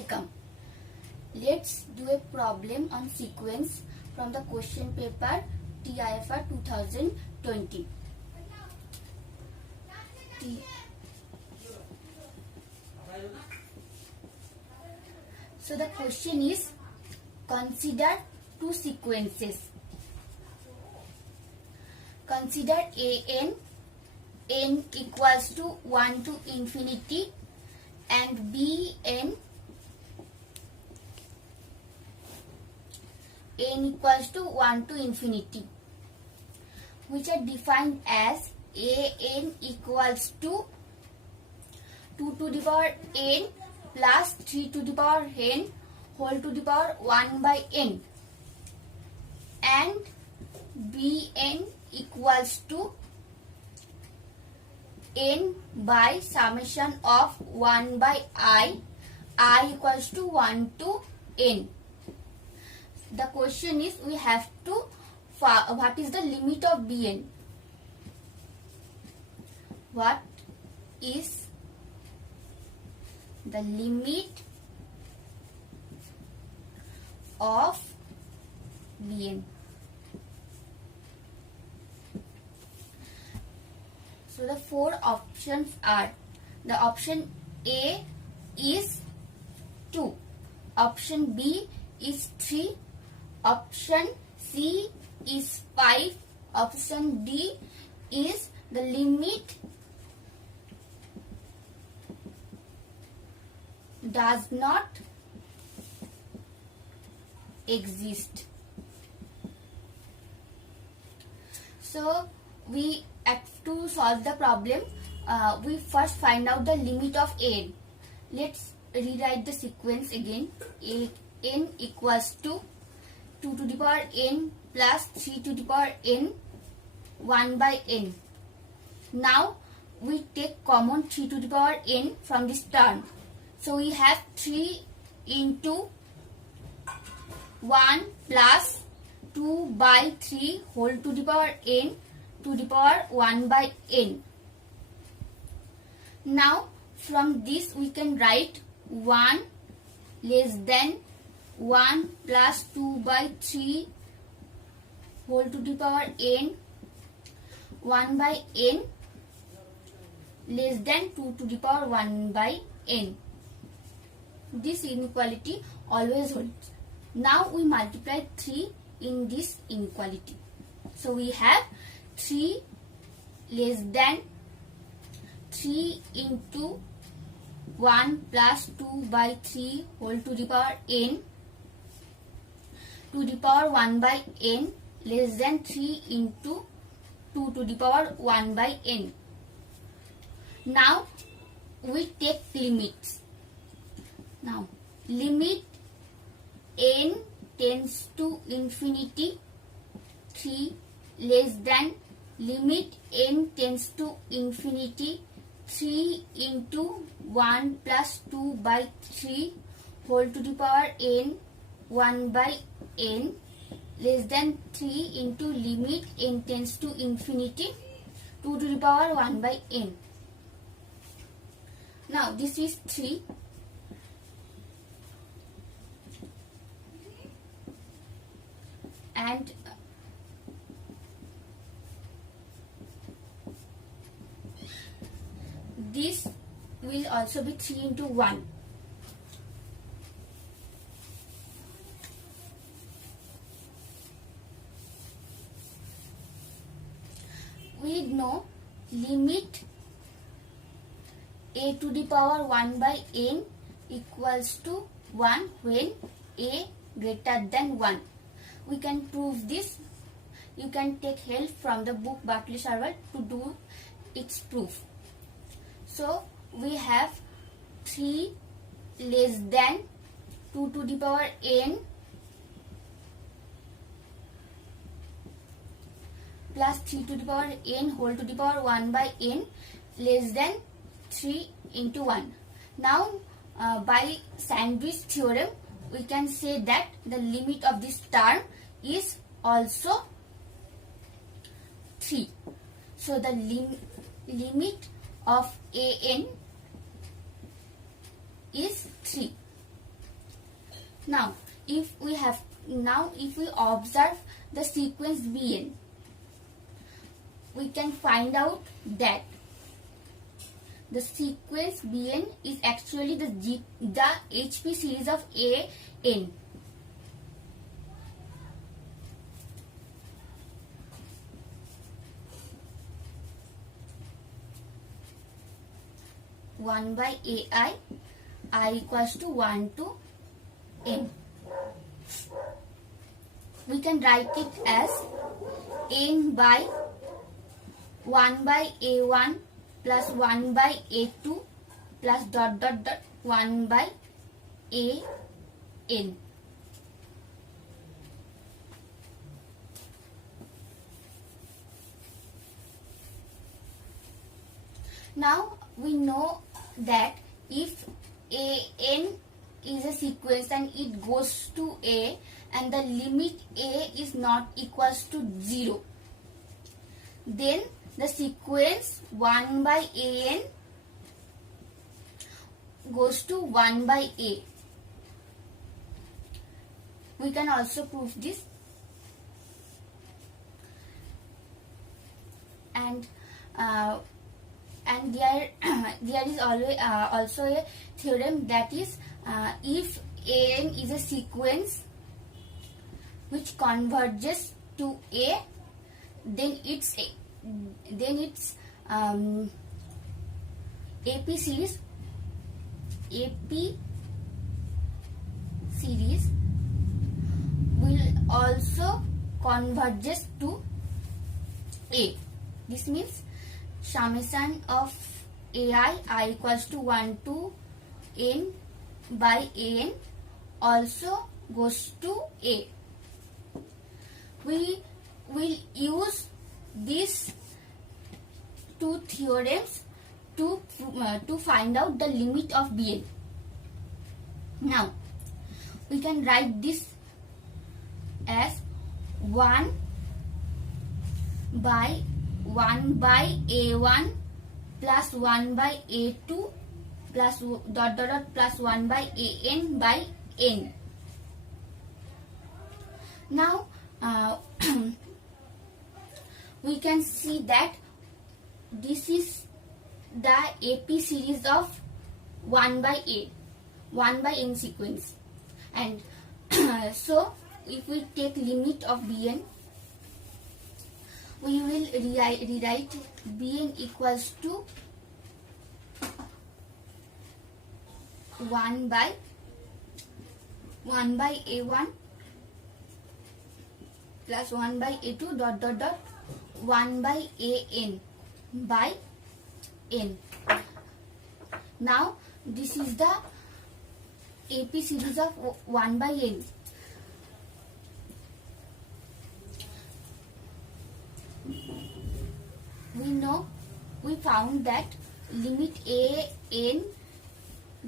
Welcome. Let's do a problem on sequence from the question paper TIFR 2020. So the question is, consider two sequences. Consider an n equals to 1 to infinity and bn n equals to 1 to infinity, which are defined as an equals to 2 to the power n plus 3 to the power n whole to the power 1 by n, and bn equals to n by summation of 1 by I equals to 1 to n. The question is, we have to what is the limit of bn? What is the limit of bn? So the four options are, the option A is 2, option B is 3, option C is 5, option D is the limit does not exist. So we have to solve the problem. We first find out the limit of n. Let's rewrite the sequence again. N equals to 2 to the power n plus 3 to the power n 1 by n. Now we take common 3 to the power n from this term. So we have 3 into 1 plus 2 by 3 whole to the power n to the power 1 by n. Now from this we can write 1 less than 1 plus 2 by 3 whole to the power n 1 by n less than 2 to the power 1 by n. This inequality always holds. Now we multiply 3 in this inequality. So we have 3 less than 3 into 1 plus 2 by 3 whole to the power n to the power 1 by n less than 3 into 2 to the power 1 by n. Now we take limits. Now limit n tends to infinity 3 less than limit n tends to infinity 3 into 1 plus 2 by 3 whole to the power n 1 by n less than 3 into limit n tends to infinity 2 to the power 1 by n. Now this is 3. And this will also be 3 into 1. We know limit a to the power 1 by n equals to 1 when a greater than 1. We can prove this. You can take help from the book Bartley Server to do its proof. So we have 3 less than 2 to the power n plus 3 to the power n whole to the power 1 by n less than 3 into 1. Now by Sandwich theorem we can say that the limit of this term is also 3. So the limit of an is 3. Now if we observe the sequence Bn, we can find out that the sequence Bn is actually the HP series of An. One by Ai, I equals to 1 to n. We can write it as n by 1 by A1 plus 1 by A2 plus ... 1 by An. Now we know that if An is a sequence and it goes to A and the limit A is not equals to 0, then the sequence 1 by An goes to 1 by A. We can also prove this. And there is always also a theorem that is if An is a sequence which converges to A, then its AP series will also converges to A. This means summation of I equals to 1 to n by An also goes to A. We will use these two theorems to find out the limit of Bn. Now we can write this as 1 by A1 plus 1 by A2 plus ... plus 1 by An by n. Now we can see that this is the AP series of 1 by n sequence, and so if we take limit of Bn, we will rewrite Bn equals to 1 by A1 plus 1 by A2 ... 1 by An by n. Now this is the AP series of 1 by n. We found that limit An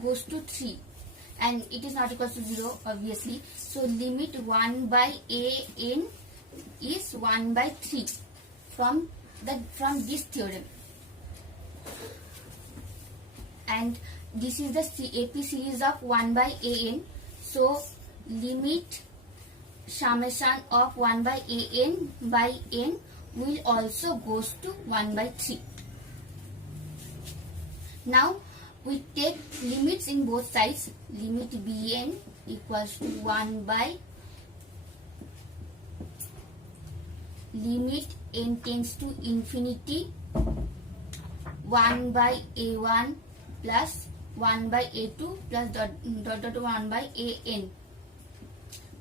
goes to 3 and it is not equal to 0 obviously. So limit 1 by An is 1 by 3 from this theorem, and this is the AP series of 1 by An. So limit summation of 1 by An by n will also goes to 1 by 3. Now we take limits in both sides. Limit Bn equals to 1 by limit n tends to infinity 1 by A1 plus 1 by A2 plus ... 1 by An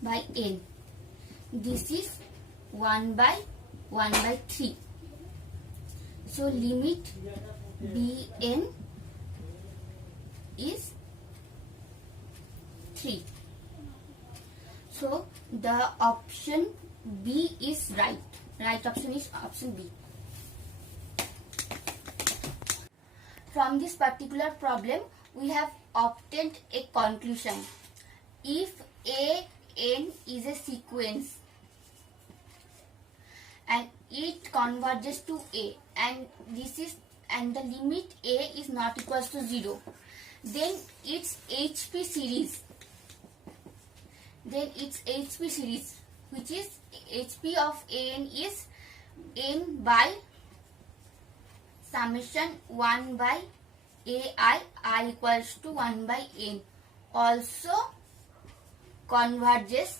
by n. This is 1 by 3. So limit Bn is 3. So the option B is right. Right option is option B. From this particular problem, we have obtained a conclusion. If An is a sequence and it converges to A, and the limit A is not equals to 0, then its HP series then its HP series, which is HP of an is n by summation 1 by ai, I equals to 1 by n, also converges